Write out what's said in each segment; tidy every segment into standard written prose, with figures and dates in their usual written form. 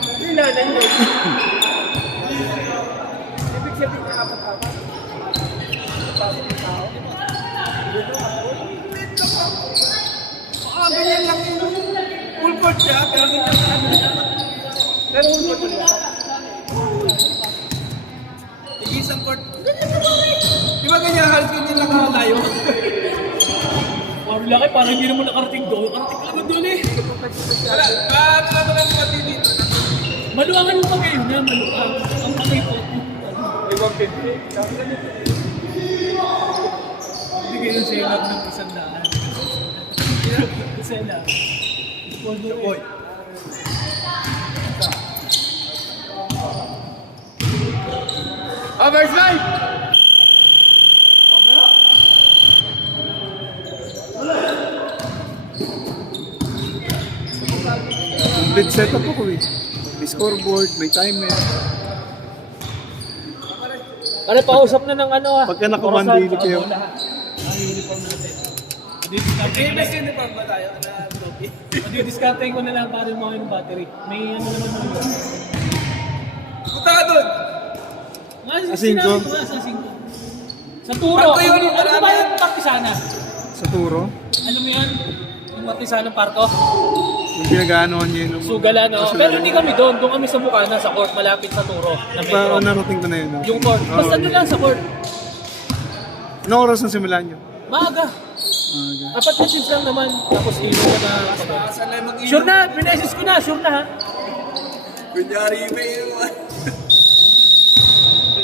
Nilanan yun. Ibig sabihin niya apat-apat. Pasok yung tao. Ganyan lang yun. Full court siya, pero ganyan lang. Pero full court siya. Isang court. Di ba ganyan halos ganyan lang nakalayo? Ang laki, parang hindi naman nakarating doon. Nakarating ka naman doon eh. Wala, bakit naman ang pati dito? Maluwangan yung pagkayo na, maluwang. Ang pagay po. May 150. Kasi ganito. Bigay yung setup ng 100. Setup. Boy. Overslide! Complete setup ako eh. May scoreboard, may timer. Pare, pausap na ng ano ah. Pagka nakamandili kayo. Ang uniform natin. Uniform ba tayo? Discarding ko na lang para mo yung battery. May ano naman mo yun. Punta ka doon! Asingko? Sa Turo. Parko yun, Ano ba yung partisana? Sa Turo. Ano mo yan? Yung partisana parko? Yung pinag-aanohan niya yun. Sugala, no? Pero hindi kami doon. Doon kami sa Bukana, sa court, malapit sa Turo. Na metro. Narating ko na yun. No? Yung court. Basta doon lang sa court. Anong oras na simulan nyo? Maaga. Apat na teams lang naman. Tapos ilo ko na. Saan lang mag-inom? Sure na, pinesis ko na, sure na ha. Kunyari may iwan.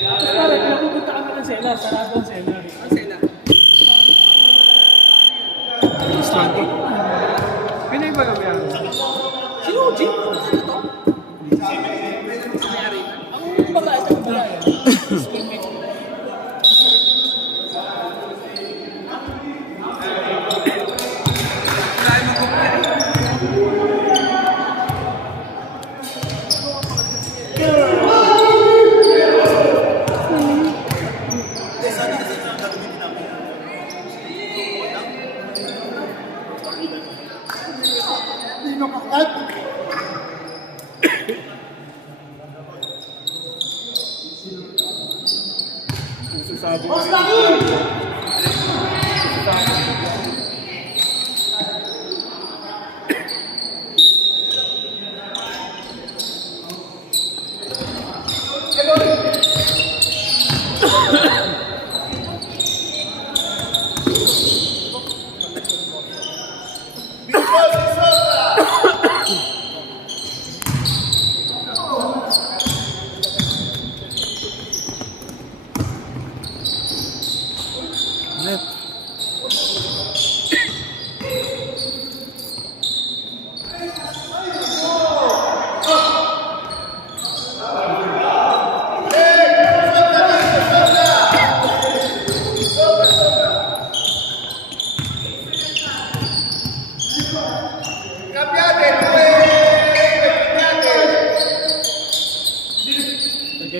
Tapos parang pinapupunta kami ng Sela, sarado ang Sela. Ang sila. Pinay ba kami yan? Sino, Jim? Ano to? Ang babae sa babae. Schoolmate ko. Kaya mag-compare.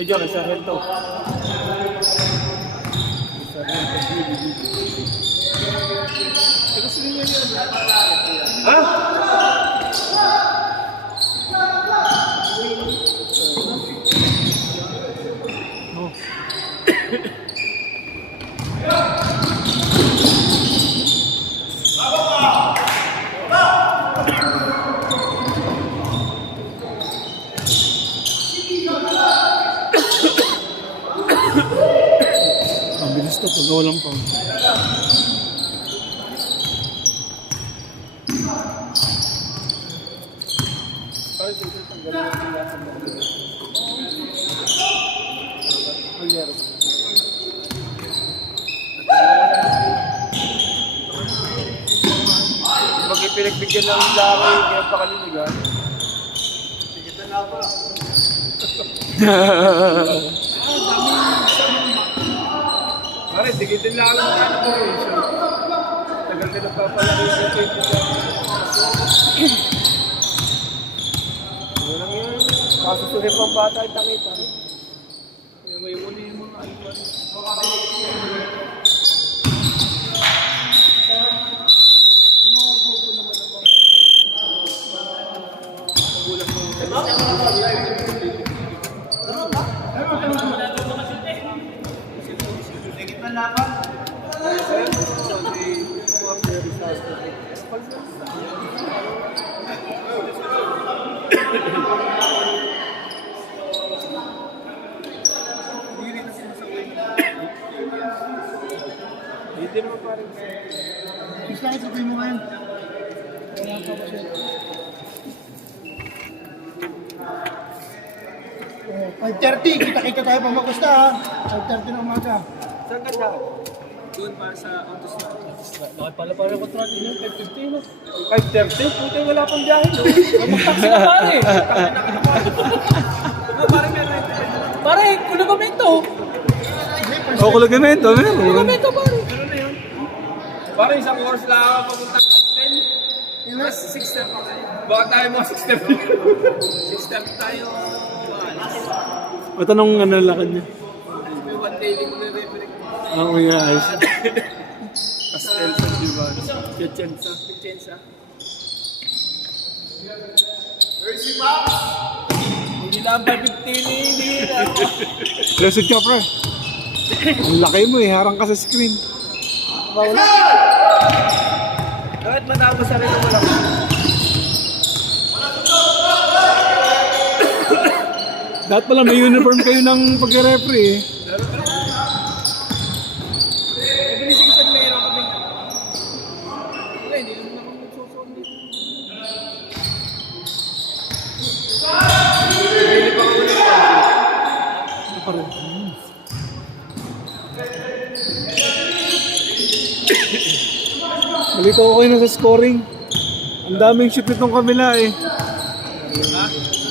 Diyan, sa Hento. Ang bilis to pag walang pang. Pag ipinagbigyan ng laki, kaya pakaliligan. Sige, na ba? Pare, digitin lang lang na po. Tagal din nagpapalaki sa change niya. Walang yun. Kasusuhin pang bata ay tangi pa rin. Kaya may uli yung mga alpan. Yung mga grupo naman ang mga magulang mo. Hindi naman parang Gusto ko sabihin mo ngayon. Wala pa ba siya? 5:30, kita-kita tayo pag magusta ha. 5:30 na umaga. saan ka daw? Doon para sa autos na. Nakapala ko truck yun, 550 no? 5:30? Puti wala pang biyahe. No? Mag-taxi na pare! Parang meron. Pare, kulagamento! O, kulagamento, meron. Kulagamento pare! Ano na yun? Parang isang course lang ako papuntang Castel. Mas 6 step pa kayo. Baka tayo mga 6 step. 6 step tayo. Ba't anong ano lakad niya? May one daily mo na referee. Oo, yeah, ayos. Castel sa Divan. Piacenza. Hindi na ang 550 ni Lesson ka, pre. Ang laki mo eh, harang ka sa screen. Bakit matapos sa rin ang wala ko? Dapat pala may uniform kayo ng pag-referee eh. Mabilis yung isang meron kami. Wala, hindi naman ako nagsusuon dito. Bili pa ka ulit. Ano pa rin? Malito ako kayo na sa scoring. Ang daming shoot nitong kabila eh.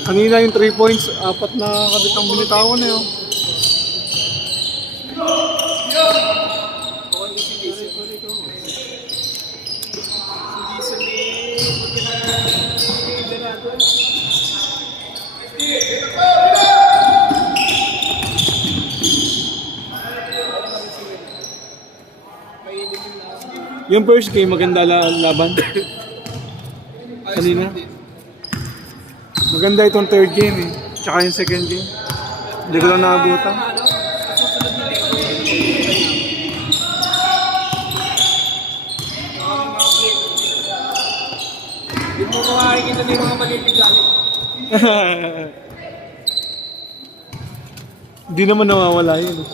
Kanina yung 3 points, 4 na kabit ang binitawan eh. Oh. Yung first game, maganda laban. Kanina. Maganda itong third game eh. Tsaka yung second game. Hindi ko lang naabutan. Hindi mo makakikita na yung mga maliit galing. Hindi naman nawawala yun.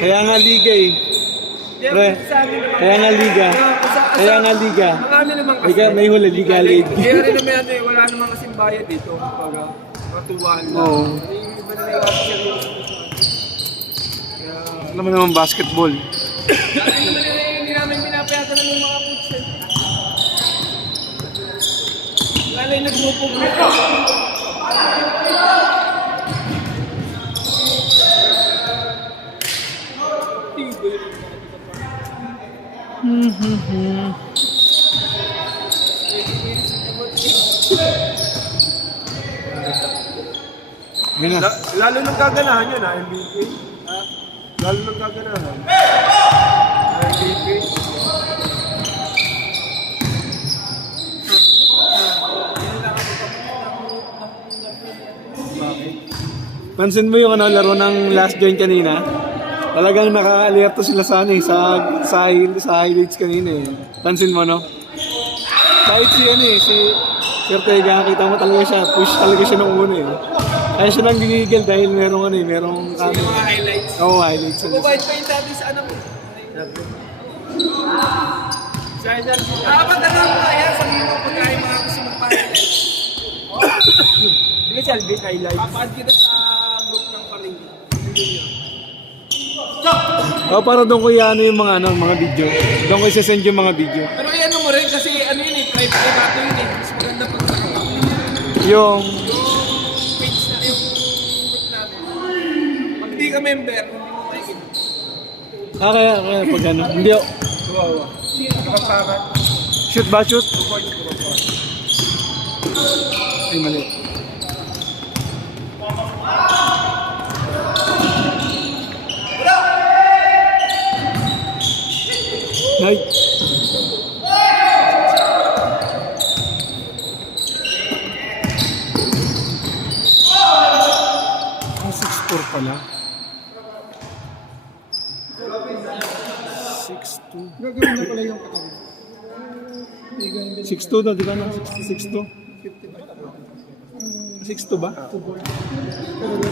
Kaya nga liga eh. Pre, kaya nga liga. Kaya nga liga. Marami naman kasi. May huli, liga league. Kaya rin naman natin, wala naman kasing bayad dito. Kumbaga, matuwahan lang. Oo. May iba na yung seryoso. Alam mo naman basketball. Dati naman hindi namin pinapayatan ng mga putsen. Lalo yung nag-mupog nito. Yun na. Lalo nang gaganahan yun ha, MVP. Lalo nang gaganahan. MVP. Pansin mo yung ano, laro ng last joint kanina? Talagang naka-alerto sila sa ano eh, sa highlights kanina eh. Pansin mo no? Kahit si ano eh, si Ortega, kita mo talaga siya, push talaga siya nung una eh. Kaya siya lang ginigil dahil merong ano eh, merong Yung mga highlights. Oo, highlights. Mabait pa yung dati sa anak ko. Dapat na lang kaya sabihin mo pagkain mga gusto mong pa-highlights. Hindi ka Alvin highlights. Papaad kita sa group ng paring. Oh, para doon ko ano yung mga video. Doon ko isa-send yung mga video. Pero ano mo rin kasi ano yun eh, private yun eh. Mas maganda pag sa Yung page na yung group namin. Pag di ka member, hindi mo makikita. kaya pag ano, hindi ako. Kawawa. Kapakat. Shoot ba shoot? Ay, mali. Nice. pala. 6'2". Gagawin na pala yung katabi. 6'2" daw, di ba? 6'2". 6'2" ba? Pero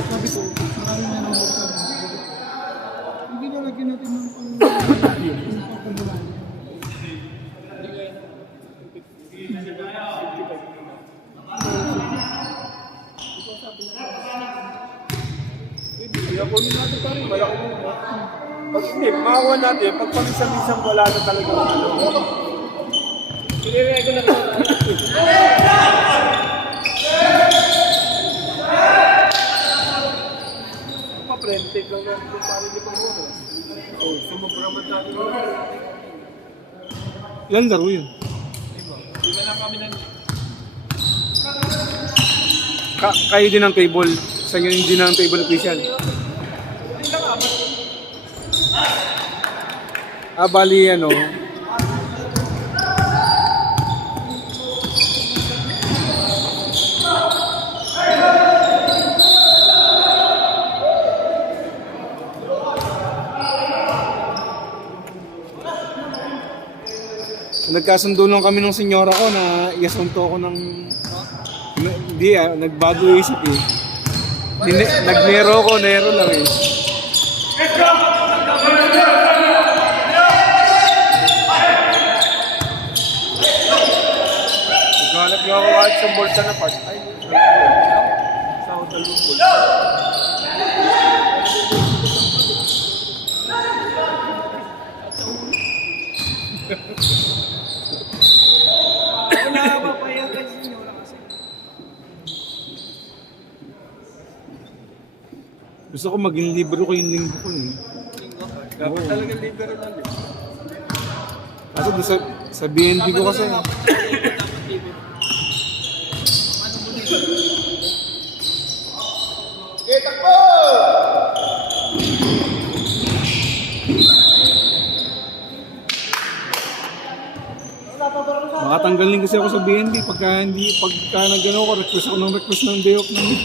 sabi ko, marami na nang hindi na lagyan natin ng pang-pumulan. Kaya kunin natin pa rin, malaki mo. Pag hindi, makakuha natin, pag pag-isang-isang wala na talaga ano. Sinirego na rin. Pa-prente lang lang kung paano di pa muna. Oh, sumubraman natin. Ilan laro yun? Iba lang kami ng... Kayo din ang table. Sa inyo din ang table official. Bali ano. Nagkasundo lang kami ng senyora ko na iasunto ko ng... Hindi nagbago yung isip eh. Nag-nero ko, nero lang eh. Naghanap niyo ako kahit sa bulsa na part. Ay, sa hotel yung bulsa. Wala ka papayag kasi wala kasi. Gusto ko maging libro ko yung linggo ko eh. Dapat talaga libero lang din. Kaso doon sa BNB ko kasi. Makatanggal din kasi ako sa BNB pagka nag-ano ko, request ng day off namin.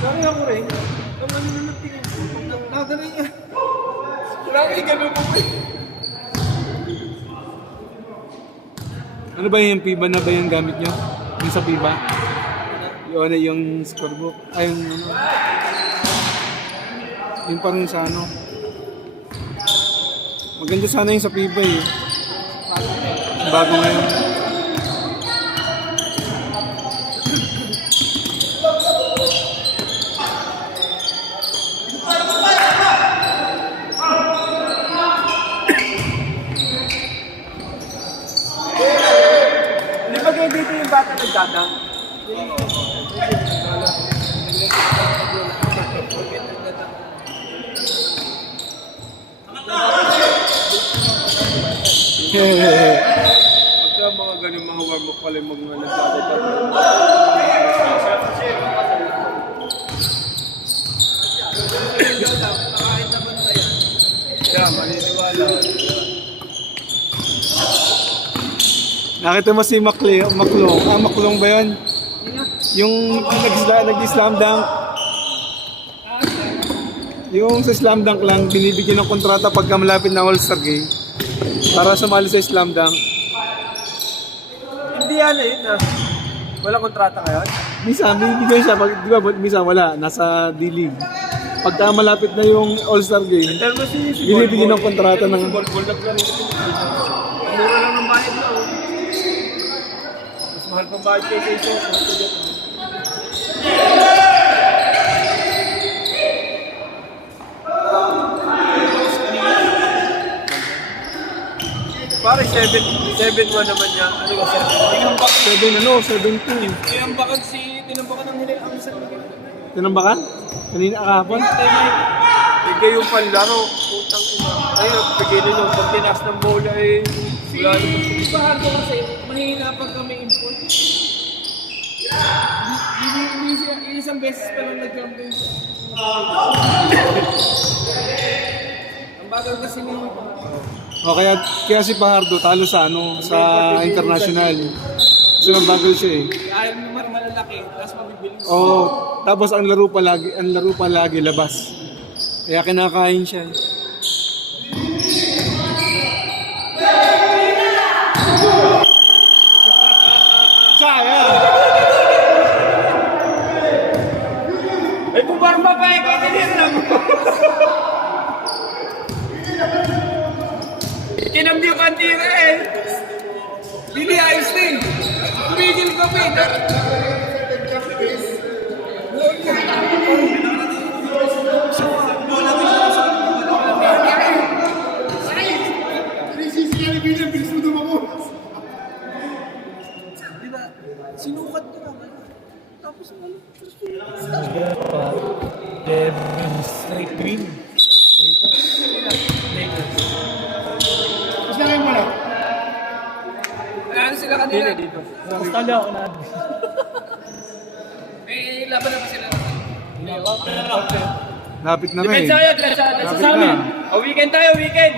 Laki ako rin. Ang ano na nagtingin ko. Nadala niya. Laki ganun mo eh. Ano ba yung PIBA na ba yung gamit nyo? Yung sa PIBA? Yung scorebook? Ay, yung ano? Yung parang sa ano? Maganda sana yung sa PIBA eh. Bago ngayon. Di ba ganyan dito yung bata nagdadang? Pagka mga ganyan mga warm-up pala yung mga nagdadang. Yeah, maniniwala. Nakita mo si Maklong. Maklong ba yun? Yung nag-slam dunk. Yung sa slam dunk lang, binibigyan ng kontrata pagka malapit na All-Star game. Para sumali sa slam dunk. Hindi yan eh, na. Wala kontrata ngayon? Minsan, binibigyan siya. Di ba, minsan wala. Nasa D-League. Pagka malapit na yung All-Star game, Pero si binibigyan ng kontrata ng... Bol naglaro sa Pilipinas. Mura lang ng bayad na oh. Mas mahal pang bayad kay Kayso. Pare 7-1 naman niya. Ano ba 7? 7-2. Tinambakan ng Hilal ang isang Tinambakan? Kanina kahapon? bigay yung panlaro. Putang ina. Ayun, bigay nyo. Pag tinas ng bola eh. Wala naman. Bahan ko kasi, mahina pag kami import. Isang beses pa lang nag-campaign siya. Ang bagal kasi niya. O kaya si Fajardo talo sa sa international. Kasi nabagal siya eh. Ayaw naman malalaki, tapos mabibilis. Oo, tapos ang laro pa lagi labas. Kaya kinakain siya. Sayang! Ay, bubarba pa eh, kailangan lang. Kinamdi yung kantira eh. Hindi ayos din. Tumigil ka pa eh. Diba? Sinukat ko naman. Tapos ano? Straight green. Mas lang mo na. Ano sila kanina? Dito. Tapos talo ako na. May laban na pa sila. Lapit na nga eh. Depensa yun, depensa Lapit sa amin. na. O weekend tayo, weekend.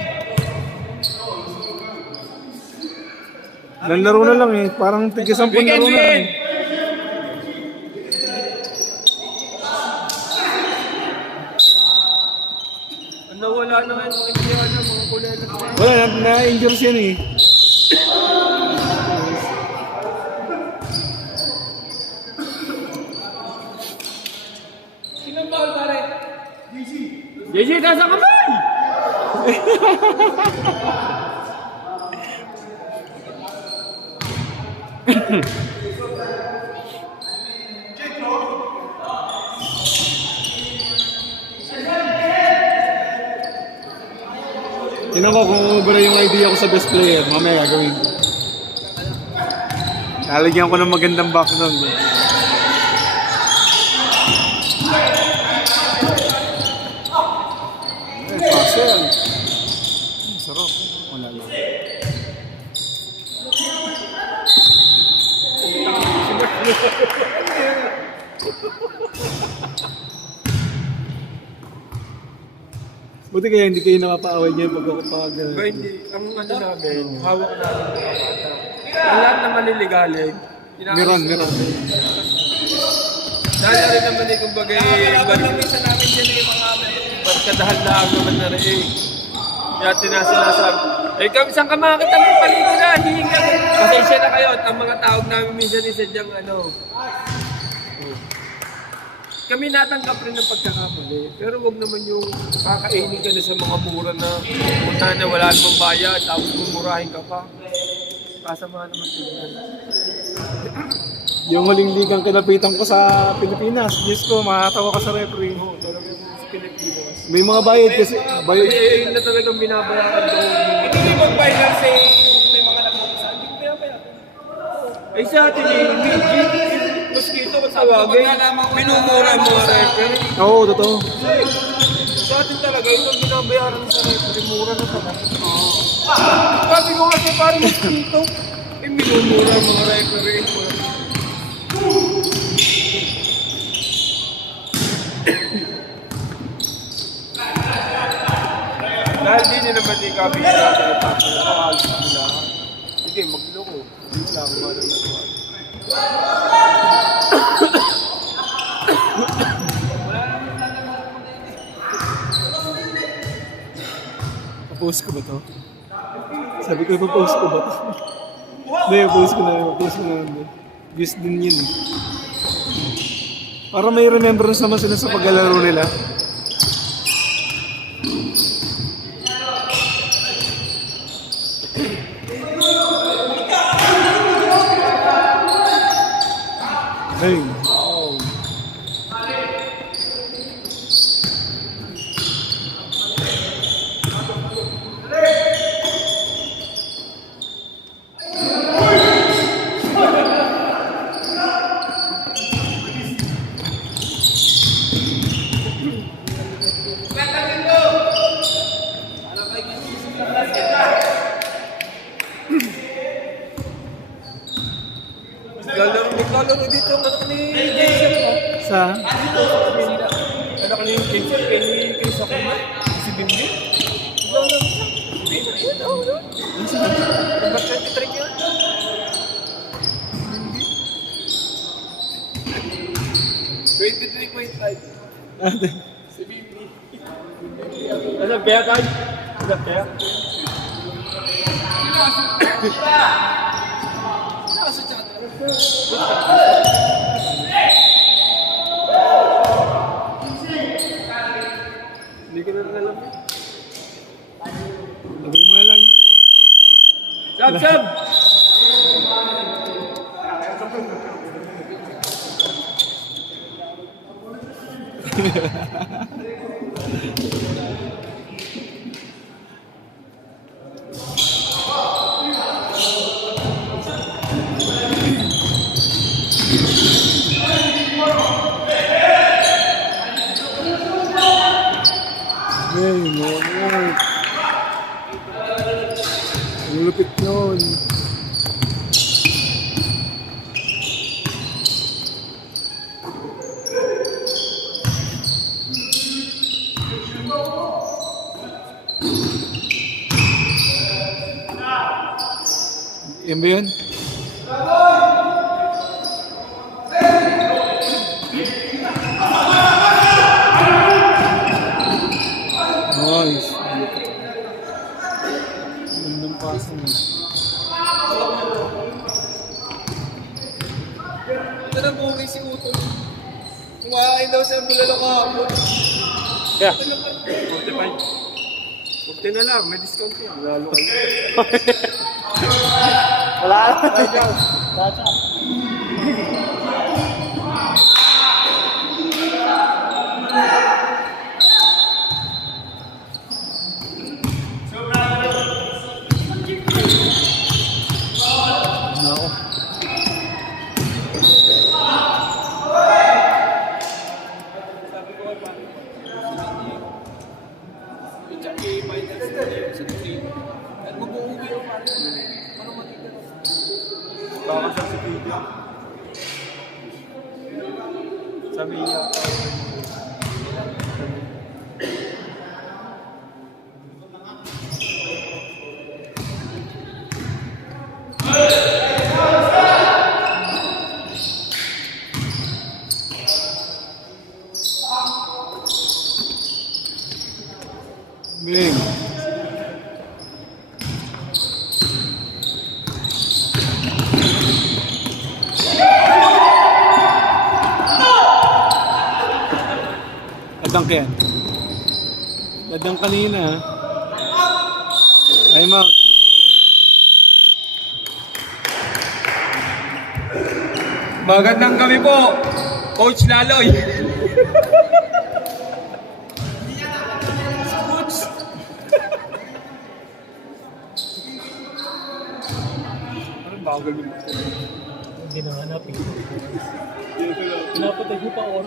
Ilang laro na lang eh. Parang tig-10 laro na eh. Nawala na nga yung mga mga kulelas. Wala, na-injure siya eh. Sinong bawal pare? JJ, nasa kamay! Tinan ko kung ubra yung idea ko sa best player. Mamaya gagawin ko. Lalagyan ko ng magandang background. Puzzle. Sarap. Wala lang. Buti kaya hindi kayo napapaaway niya pag Ba hindi, ang ano namin, hawak namin ng mga bata. Ang lahat na maliligalig. Meron. Dahil rin naman eh, kumbaga kalaban lang minsan namin dyan yung mga barkadahan lang naman na rin eh. Kaya tinasinasabi, kami saan ka makakita ng paligid na, hihinga. Pasensya na kayo at ang mga tawag namin minsan isa dyang kami natanggap rin ng pagkakamali. Pero wag naman yung kakainin ka na sa mga mura na punta na wala namang bayad, tapos mumurahin ka pa. Kasama naman tingnan. Yung huling ligang kinapitan ko sa Pilipinas. Diyos ko, makatawa ka sa referee. Oo, talagang sa Pilipinas. May mga bayad kasi. Bayad. Yun na talagang binabayaran ko. Hindi mag-finance eh, may mga nagpapasan. Hindi ko binabayaran. Ay sa atin eh, mosquito, matawagin. Minumura yung mga referee. Oo, totoo. Sa atin talaga, yun ang binabayaran sa referee. Mura na talaga. Sabi ko kasi parang mosquito. Eh, minumura yung mga referee. Dahil din yun naman yung kami natin at alis nila. Sige, magloko. Wala akong ano na. Papost ko ba to? Sabi ko, papost ko ba to? Hindi, papost ko na. Views din yun eh. Para may remembrance naman sila sa paglalaro nila. Ayun. naglalaro dito ang anak ni Jason, no? Sa? Manila. Anak ni Jason, kay Sakuma, si Bimbi. Naglalaro siya. Yun, no? Number 23 yun. Bimbi. 23.5. Si Bimbi. Ano, kaya tayo? Ano, kaya? Hindi ko na alam. Lagay mo na lang. Sab, sab! Hey, no. Ang lupit yun. Yan ba yun? Nice. Gandang pasang yun. Ito na buhay si Utol. Kumakain daw siya ng bulalo kahapon. Yeah. 45. 40 na lang, may discount yan. Lalo kayo. Wala na. Bata. Nako. Baka sa video. Sa Mia. Bing. Ladang ka yan. Ladang kanina. Ay, Mark. Magandang gabi po, Coach Laloy. Parang bagal yung Hindi na hanap eh. Pinapatay mo pa or.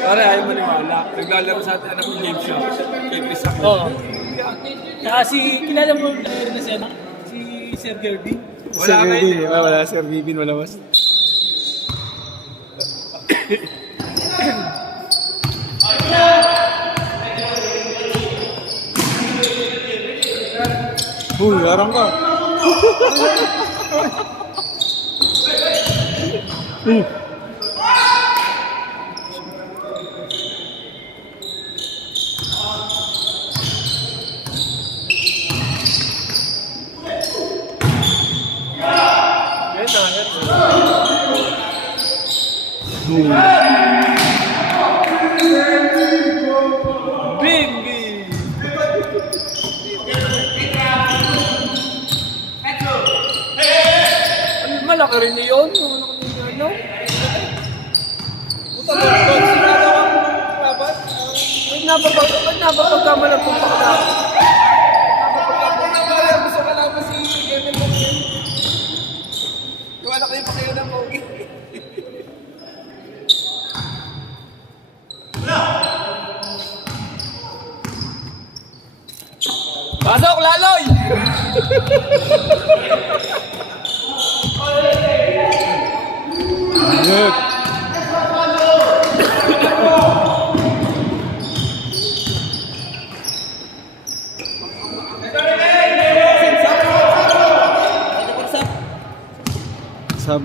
Pare, ayaw maniwala. Naglalaro sa atin anak ni James siya. Kay Chris Aquino. Oo. Saka kilala mo na siya, si Sir Gerby. Sir Wala Bibin. kayo. Wala, Sir Bibin. Wala mas. Uy, arang ka. Yan na, yan na. Bimbi! Ano, malaki rin yun? Ano? Puta mo, sinada kang laban. Napapagkamalan po pa ka. Pasok, Laloy! Good. Sub.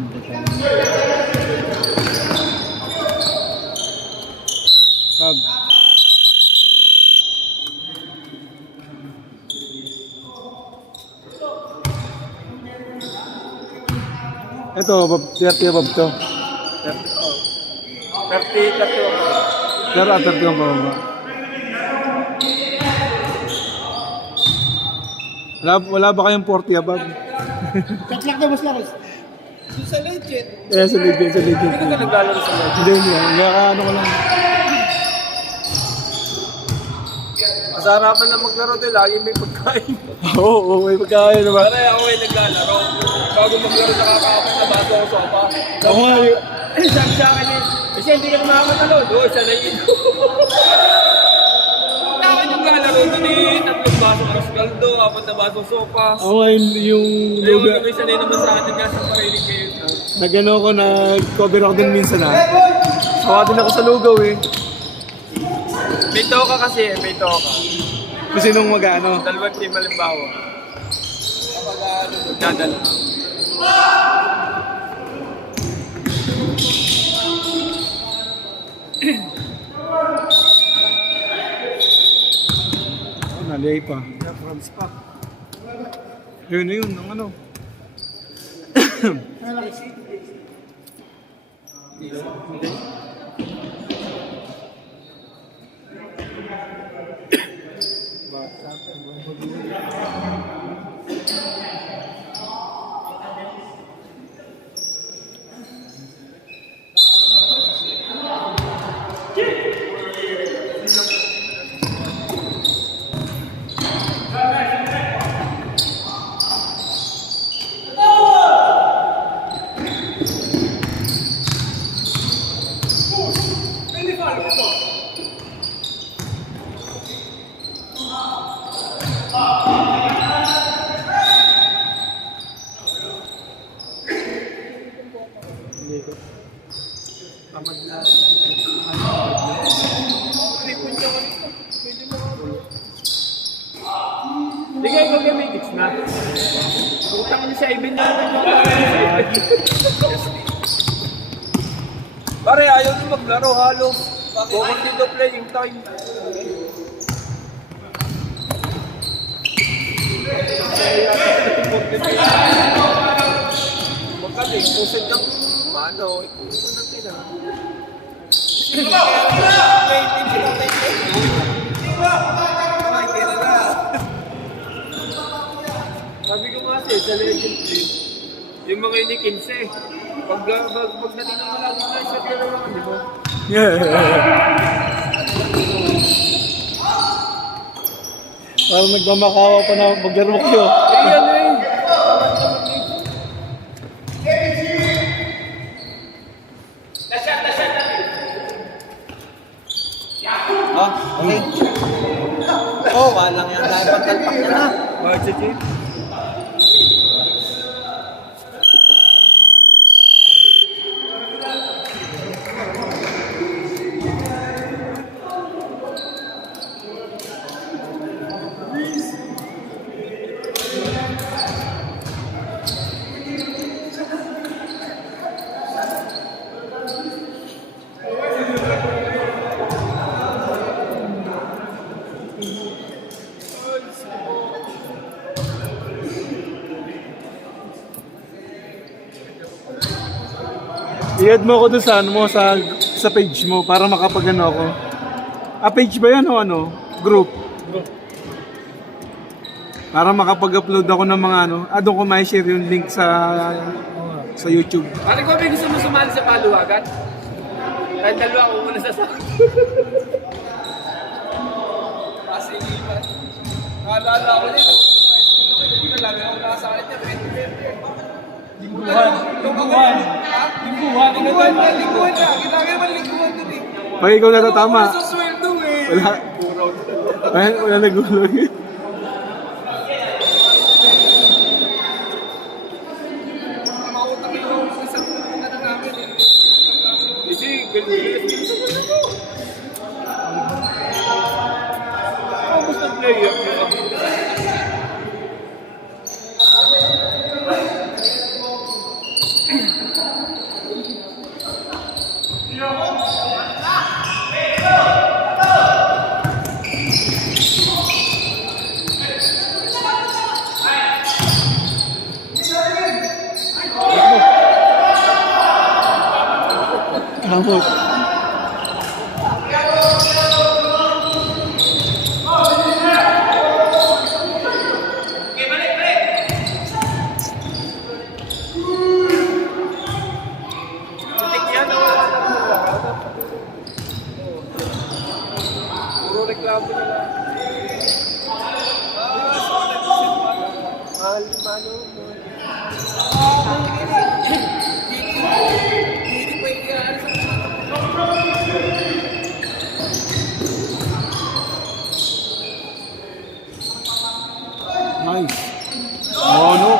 Sub. Ito, 30 above to. 30 ka to. Pero 30 ang pababa. Wala ba kayong 40 above? Katlak na mas lakas. Yung sa legit. Eh, sa legend, sa legend. Hindi ka naglalaro sa lodge. Hindi, hindi. Ano ko lang. Sa harapan na maglaro tayo, lagi may pagkain. Oo, oo, may pagkain naman. Pare, ako ay naglalaro. Bago maglaro, nakakapit na baso ako sopa. Ako nga, Sabi sa akin eh, kasi hindi ka nakamatalo. Doon, siya na yun. Ako naglalaro doon eh, 3 baso ng kaldo, 4 na baso sopas. ako nga yung Ayun, lugar. may sanay naman sa atin nga sa parinig kayo. Nag-ano ko, nag-cover ako din minsan ha. Sawa din ako sa lugaw eh. May toka kasi eh, may toka. Kasi nung mag-ano. 2 team halimbawa. Kapag magdadala. Oh, naliyay pa. Yun na yun, ang ano. Hindi kayo mag-medics na. Utang niyo sa ibin na Pare, ayaw nyo maglaro, halos. Bukod dito playing time. Magkating, pusin kang ano, ito na tila. Sabi ko nga sa legend team, yung mga ini 15, pag natin ang malaki na isa ka na lang, di ba? Parang nagmamakawa pa na maglaro kayo. Eh, ano eh. Okay. Oh, walang yan dahil pagkalpak na na. Bakit si Chief? I-add mo ako doon sa ano mo, sa page mo para makapag-ano ako. Ah, page ba yan o ano? Group. Para makapag-upload ako ng mga ano. Ah, doon ko may share yung link sa YouTube. Pare ko, may gusto mo sumali sa paluwagan? Kahit dalawa ako muna sa sakit. Kasi iba. Naalala ko din, lagi ako nakasakit niya, 20-20. Lingguhan. Lingguhan na. Kita naman lingguhan dun eh. Pag ikaw natatama. Sa sweldo eh. Wala. Wala nagulog. Gusto player. Hamot. Putik yan, wala na. Puro reklamo nila. Mahal, mano mo. Hindi pa iyan. Nice. Oh, no.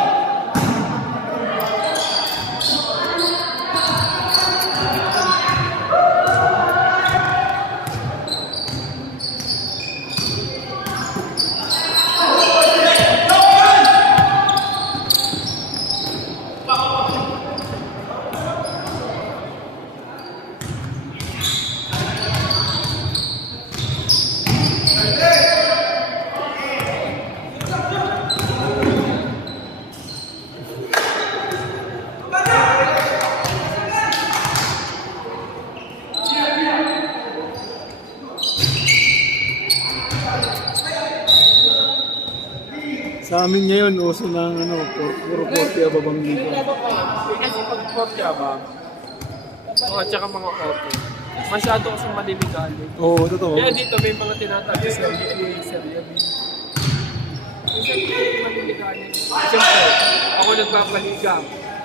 Sa amin ngayon, uso ng ano, puro 40 ababang liga. Kasi pag kopya ba? O, tsaka mga kopya. Masyado kasing maliligalig. Oo, totoo. Kaya dito may mga tinatabi sa BPA, sa Ria B. Minsan maliligalig. Siyempre, ako nagpapaliga.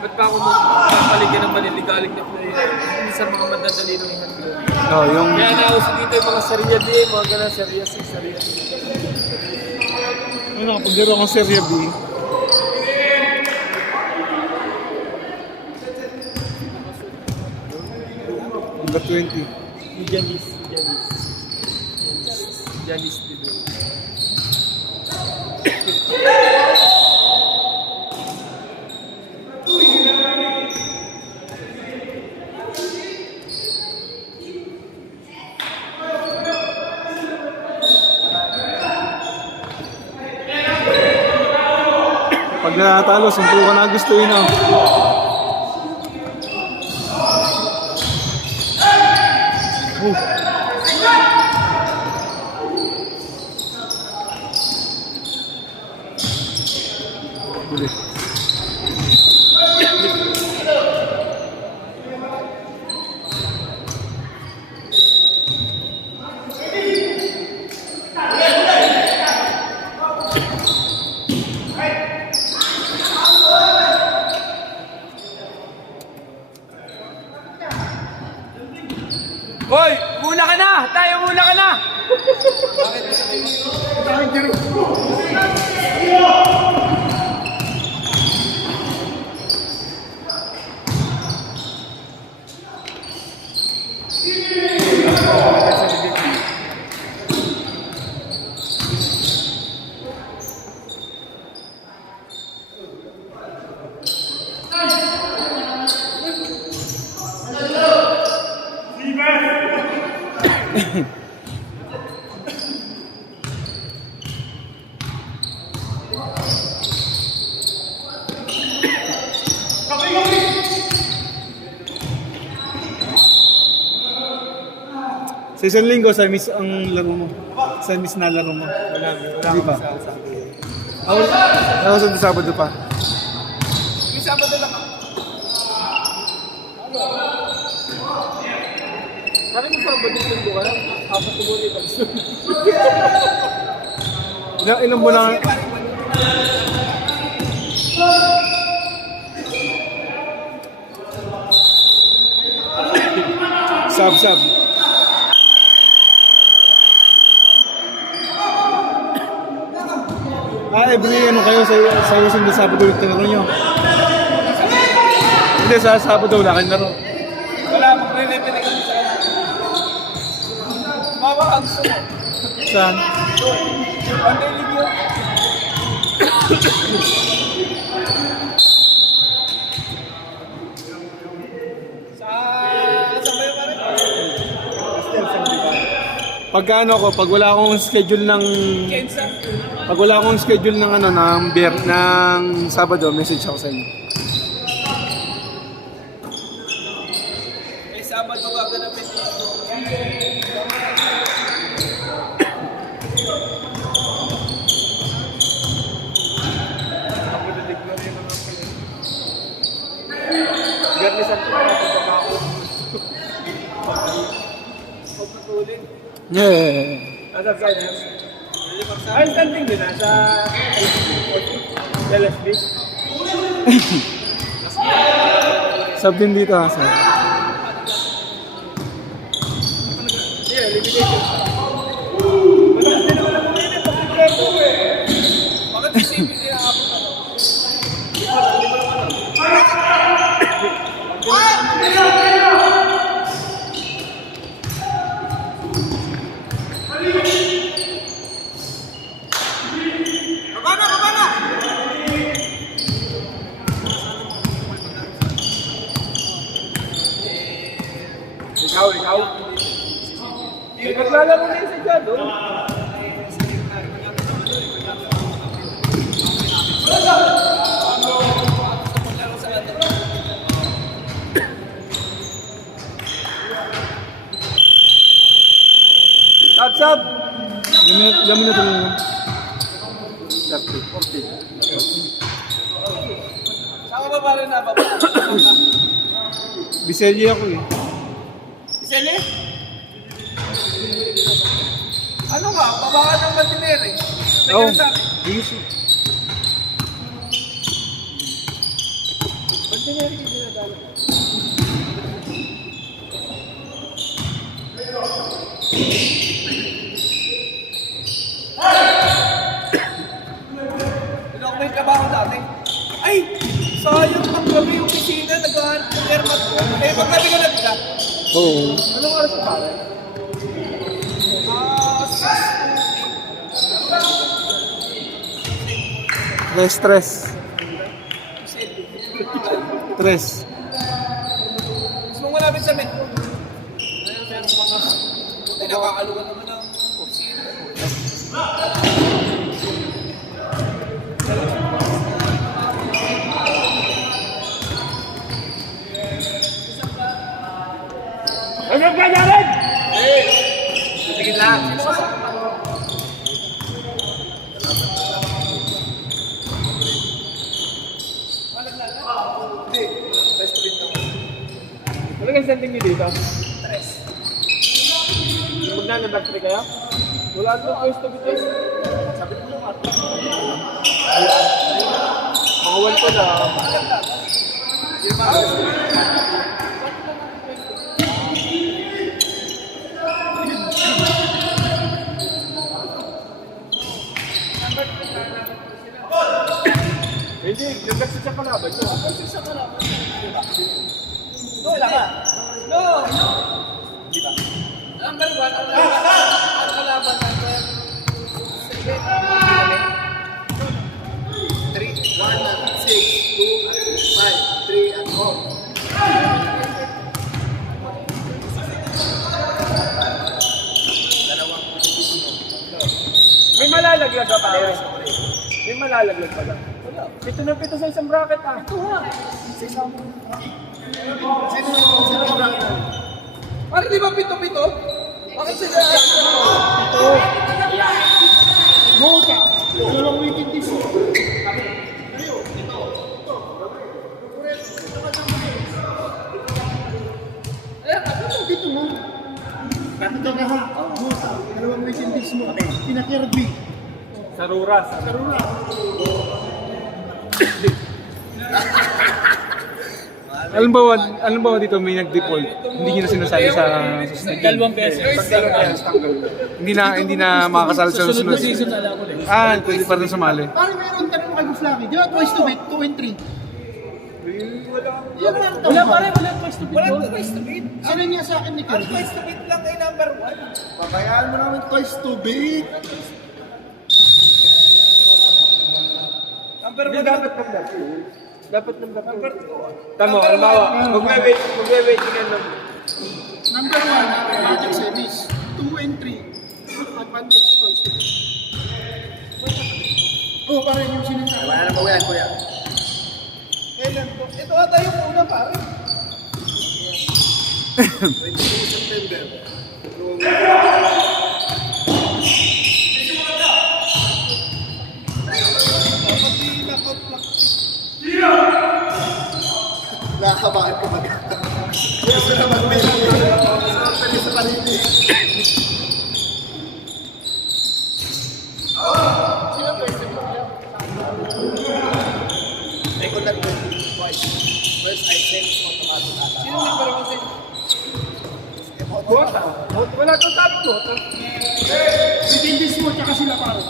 Ba't pa ako magpapaliga ng maliligalig na player? Hindi sa mga madadali ng handle. Oh, yung Kaya nauso dito yung mga Serie D, mga ganang Serie C, Serie D. ano, paglaro akong Serie B. Number 20. Janis. Janis dito. Pag natalo, suntukan na gusto yun ah. Huli. Hoy! Muna ka na! Tayo muna ka na! Sa isang linggo, sa miss ang laro mo. Sa miss na laro mo. Wala Di ba? Ako sa Sabado pa. May Sabado lang ako. Bakit mo Sabado sundo ka lang? Apat na muna yung pagsundo. Ilang buwan lang. Sab. Every ano kayo sa susunod Sabado ulit na laro nyo? Hindi, sa Sabado wala kayong laro. Wala, magre-repeat kami sa Sumama ka gusto mo. Saan? Pandilig yun. Sa bayo pa rin. Pagka ano ko, pag wala akong schedule ng... Kensa. Pag wala akong schedule ng ano, ng Sabado, message ako sa inyo. May Sabado gaganapin. Yeah. Nasa Friday. Ay, standing din nasa LSB. Sub din dito ha, sir. Yeah, limitation. Mataas din naman ako ngayon eh, pag-prepare eh. Bakit isipin niya ako? Ikaw. Eh, maglalaro na yung sadya doon. Sab! Ilan mo na ito lang. 40. Saan ka ba pa rin na? Biselli ako eh. Iseli? Ano nga? Pabakan ng Baltimere eh. May Oh, ganun sa akin. busy. Hindi ako may trabaho dati. Ay! Sayang ang gabi yung opisina. Naghahanap ng airmat ko. Eh, paggabi ka na bila. Oo. Anong oras pa pare? Stress. Stress. Gusto mong malapit sa metro. Ay, nakakalugan naman ng opisina. Ano ba natin? Sige lang. Sino ka sa? Hindi. Best friend naman. Ano kang standing nyo dito? Maglalabas rin kaya? Wala doon first to be test. Sabi ko naman. Mga 1 ko na. Hindi, nag-exit sa kalaban nyo. No, wala. No! Number 1, ang kalaban natin. 3, 1, 6, 2, 5, 3, and 4. May malalaglag ka pare. May malalaglag pala. Pito na pito sa isang bracket ah. Ito ha. Pare, di ba pito-pito? Bakit sila? Mota. Dalawang weekend this. Dito mo. Nakagahan. Mota. Dalawang weekend this mo. Pinakirby. Saruras. Karuna. Alam ba dito may nag-default? Hindi nyo na sinasali sa susunod. Dalawang beses. Hindi na makakasali sa susunod. Season na lang ulit. Pwede pa rin sumali. Paano meron tanong kay Guslaki? Di ba twice to beat? 2 and 3. Wala pare, wala twice to beat. Walang twice to beat. Sino niya sa akin ni Ang Kirby? twice to beat lang ay number 1. Pabayaan mo namin twice tubig. Number Hindi 1 dapat number 2. Dapat number 2. Number 2. Tama, halimbawa, magwe-waitingan lang. Number 1, magic series. 2 and 3. Advantage twice tubig. Oh, parang yung sinasabi. Wala na ba yan, kuya? Kailan po? Ito ata yung una, pare. 22 September. Dapat i-knockout lang. Nakabahan ka mag- Gusto naman may sa kanina. Second at twice. First, I send automatic ata. Sino number 1 sa'yo? Bota. Wala itong sabi bota. Si Dindis mo, tsaka sila paro.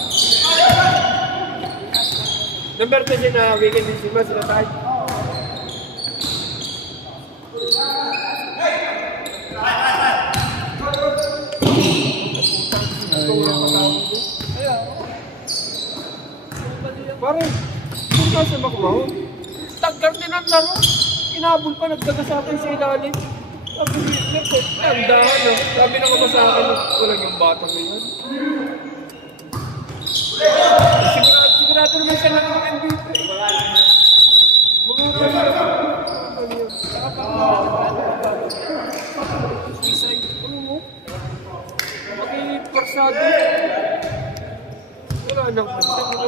Number 2 din na weekend din sila tayo. Parang, kung nasa makuha, tag-gardenan lang. Inabol pa, nagdaga sa akin sa ilalim. Sabi niya, tandahan no. Sabi na ko sa akin, walang yung bata mo yan. Sigurado naman siya lang ng MVP. Mga kanya. Saka pa suicide. Oo. Parsado. Wala nang pansin.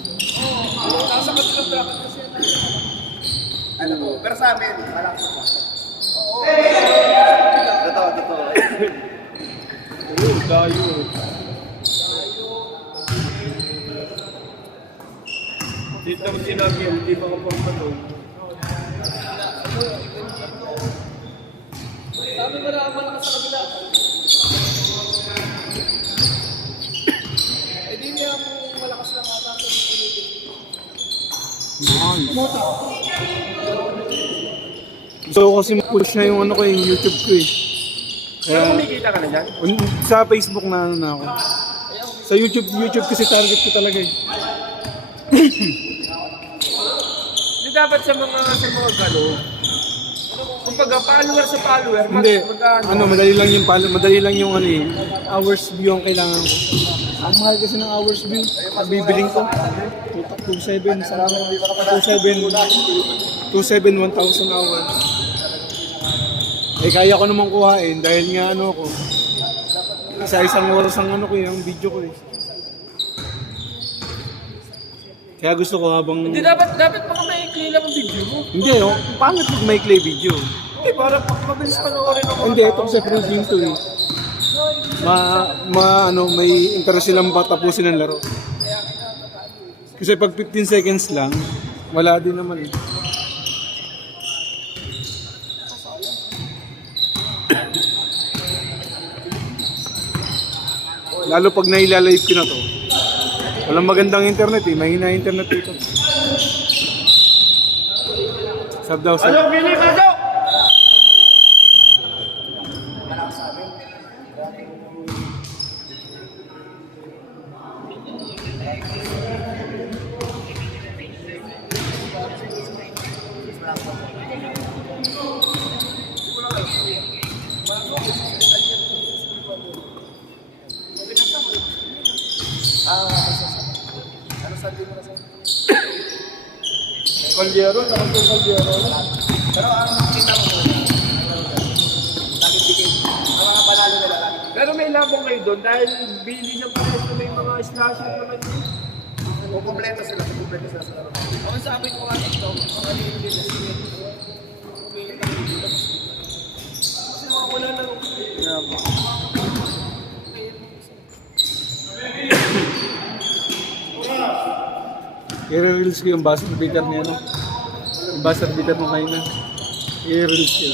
Nasa katilang bracket kasi. Ano po? Pero sa amin, malakas pa. Totoo. Dayo. Dito mo sinabi yan, hindi mga pagpatong. Sabi mo na malakas sa kabila. Eh di niya malakas lang ata sa Mota. Gusto ko kasi push na yung ano ko, yung YouTube ko eh. Pero Kaya, kumikita ka na dyan? sa Facebook na ano na ako. Sa YouTube kasi target ko talaga eh. Hindi dapat sa mga gano'n. Kumbaga, follower sa follower. Hindi, madali lang yung ano eh, hours view ang kailangan ko. Ang mahal kasi ng hours view, bibiling ko. 2.7, 1,000 hours. Eh kaya ko naman kuhain dahil nga ano ko, isa-isang oras ang ano ko yung video ko eh. Kaya gusto ko habang... Hindi dapat baka maikli lang ang video mo. Hindi, oh, pangit pag may play video. Hindi, para mabilis panoorin ako. Hindi, ito kasi proving to eh. May interest silang patapusin ng laro. Kasi pag 15 seconds lang, wala din naman eh. Lalo pag nailalive ko na to. Walang magandang internet eh, mahina internet dito. Sab daw, sab. Ano, Billy, pasok! Ano sabi Caldero, nakapag Caldero. Pero ang makikita mo doon, laging bigay. Ang mga panalo nila laging. Pero may labong kayo doon dahil bili ng pares na may mga slasher naman yun. Kumpleto sila sa laro. Ang sabi ko nga ito, mga liligid na sila. Kasi mga wala na rin. I-release ko yung buzzer beater niya, no? Yung buzzer beater mo kayo na. I-release ko.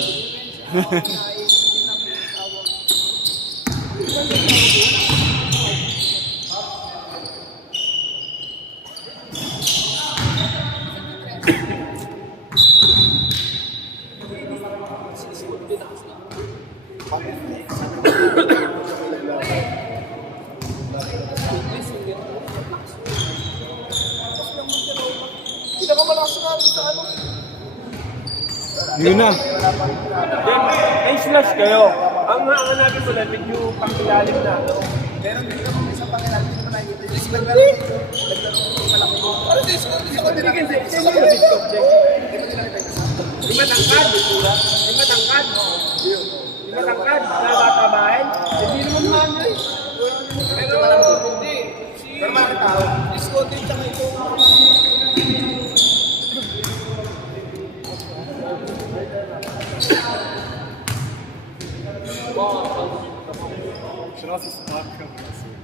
Pinakamalakas namin sa ano. Yun na. Then, may slash kayo. Ang hanapin mo lang, medyo pang-ilalim na. Meron din naman isang pangilan, hindi naman nakikita. Yung naglaro ng malaki mo. Ano din, hindi ko din nakita. Di matangkad, di matangkad. Di matangkad, nakatabahin. Hindi naman mano eh. Pero hindi. Pero malaki tao. Disco din siya ito.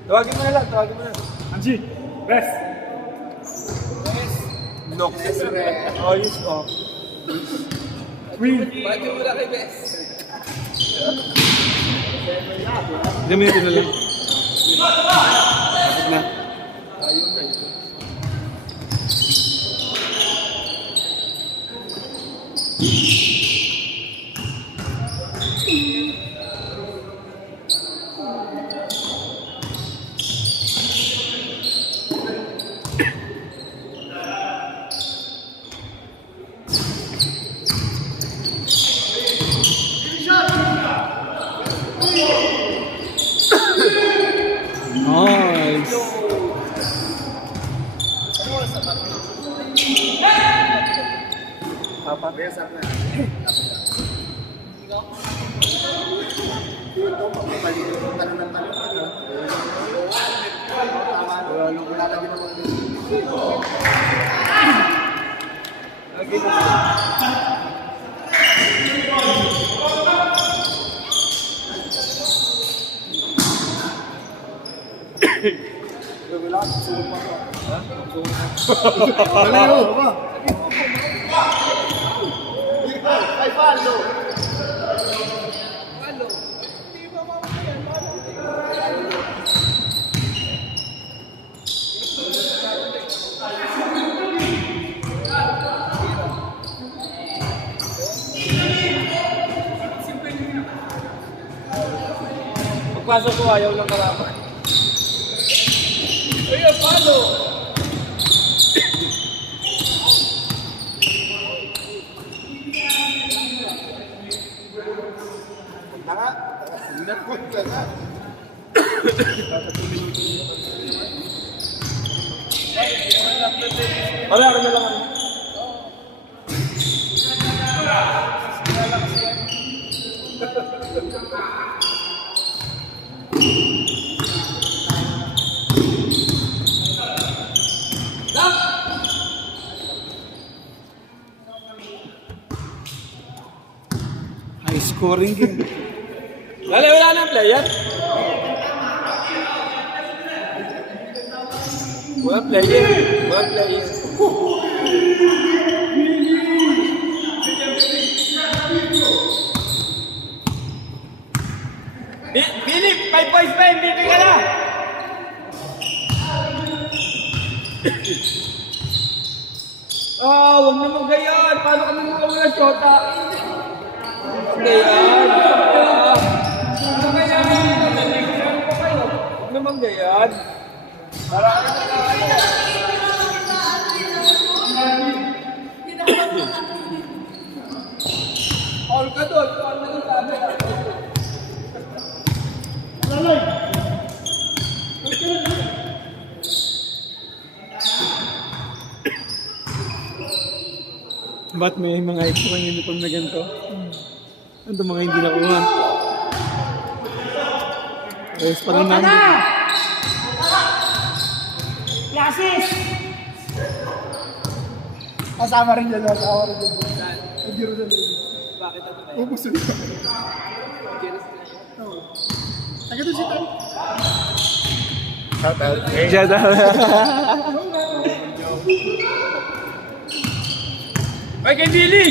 Tawagin mo na lang, tawagin mo na. Anji, best. Knock. Oh, yes, oh. Queen. Bakit mo wala kay Bes? Gamitin na lang. Kapag na. Nice. Pagpasok ko, ayaw lang karapan. Ayun, paano? Wala, ano na lang ano. High scoring game. Wala na player. Wala player. Wala player. Philip, 5 points pa, MVP ka na! Huwag naman ganyan. Paano kami makawala shota? Ganyan. Huwag naman ganyan. All ka doon. All na doon sabi. Ba't may mga extra uniform na ganito? Ano itong mga hindi nakuha? Ayos pa rin namin. Classes! Kasama rin dyan, kasama rin dyan. Ang giro na ladies. Bakit ano na Oo, gusto nila. Oo. Taga doon si Tan. Jada. Ay, kay Billy!